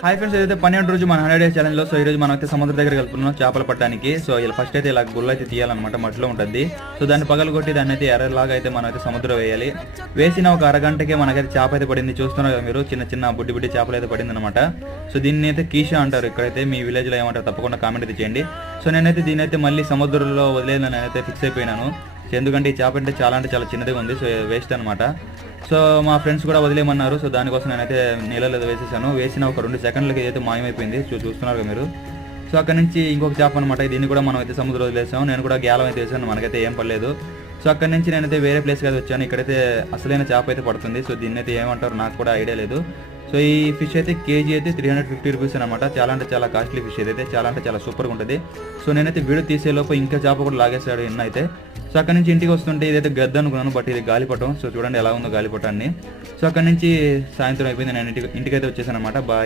Hi friends, ఏదైతే 12 రోజు మన 100 డేస్ ఛాలెంజ్ లో సో ఈ రోజు మనం అయితే సముద్రం దగ్గరికి వెళ్తున్నాం చేపలు పట్టడానికి. సో ఇలా ఫస్ట్ అయితే ఇలా గుళ్ళు అయితే తీయాలన్నమాట, మట్టిలో ఉంటుంది. సో దాన్ని పగలగొట్టి దాన్ని అయితే ఎర్రలాగా అయితే మనం అయితే సముద్రం వేయాలి. వేసిన ఒక అరగంటకే మనకైతే చేప అయితే పడింది. చూస్తున్నారు కదా మీరు, చిన్న చిన్న బుడ్డి బుడ్డి చేపలు అయితే పడింది అనమాట. సో దీన్ని అయితే కీషా అంటారు. ఇక్కడైతే మీ విలేజ్ లో ఏమంటారు తప్పకుండా కామెంట్ అయితే చేయండి. సో నేనైతే దీని అయితే మళ్ళీ సముద్రంలో వదిలేదని నేనైతే ఫిక్స్ అయిపోయినాను. ఎందుకంటే ఈ చేప అంటే చాలా చిన్నదిగా ఉంది. సో వేస్ట్ అనమాట. సో మా ఫ్రెండ్స్ కూడా వదిలేయమన్నారు. సో దానికోసం నేనైతే నీళ్ళలో వేసేసాను. వేసిన ఒక 2 సెకండ్లకి అయితే మాయమైపోయింది. చూస్తున్నారు కదా మీరు. సో అక్కడ నుంచి ఇంకొక చేప అనమాట. దీన్ని కూడా మనం అయితే సముద్రం వదిలేసాం. నేను కూడా గ్యాలం అయితే వేసాను, మనకైతే ఏం పడలేదు. సో అక్కడ నుంచి నేనైతే వేరే ప్లేస్కి అయితే వచ్చాను. ఇక్కడైతే అసలైన చేప అయితే పడుతుంది. సో దీన్ని అయితే ఏమంటారు నాకు కూడా ఐడియా లేదు. సో ఈ ఫిష్ అయితే కేజీ అయితే 350 రూపీస్ అనమాట. చాలా కాస్ట్లీ ఫిష్ అయితే చాలా సూపర్గా ఉంటుంది. సో నేనైతే వీడియో తీసేలోపు ఇంకా చేప కూడా లాగేసాడు ఎన్న అయితే. సో అక్కడ నుంచి ఇంటికి వస్తుంటే ఇదైతే గద్ద అనుకున్నాను, బట్ ఇది గాలిపటం. సో చూడండి ఎలా ఉందో గాలిపటాన్ని. సో అక్కడ నుంచి సాయంత్రం అయిపోయింది, నేను ఇంటికైతే వచ్చేసాను అనమాట. బాయ్.